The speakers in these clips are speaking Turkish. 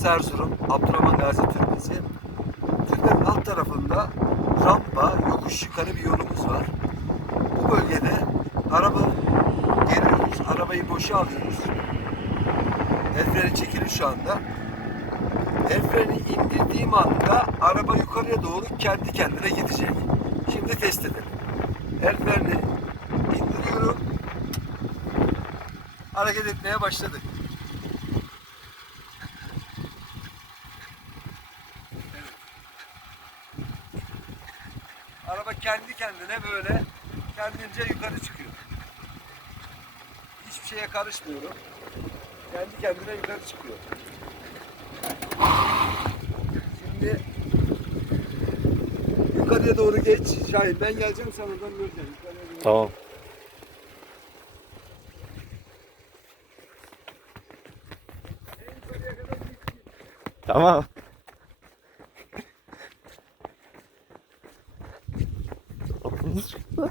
Burası Erzurum, Abdurrahman Gazi Türbesi. Türbenin alt tarafında rampa, yokuş yukarı bir yolumuz var. Bu bölgede araba geliyoruz, arabayı boşa alıyoruz. El freni çekilir şu anda. El freni indirdiğim anda araba yukarıya doğru kendi kendine gidecek. Şimdi test edelim. El freni indiriyorum. Hareket etmeye başladık. Araba kendi kendine böyle kendince yukarı çıkıyor. Hiçbir şeye karışmıyorum. Kendi kendine yukarı çıkıyor. Şimdi yukarıya doğru geç. Şahin ben geleceğim sen oradan göreceksin. Doğru. Tamam. Git. Tamam.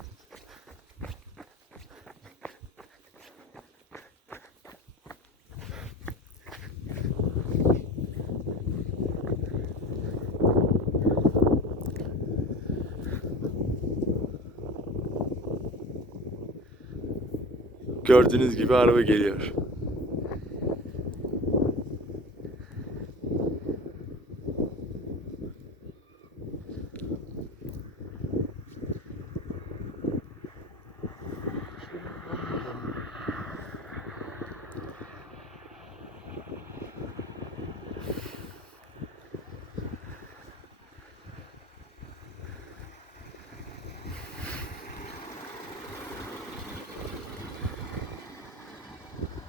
Gördüğünüz gibi araba geliyor.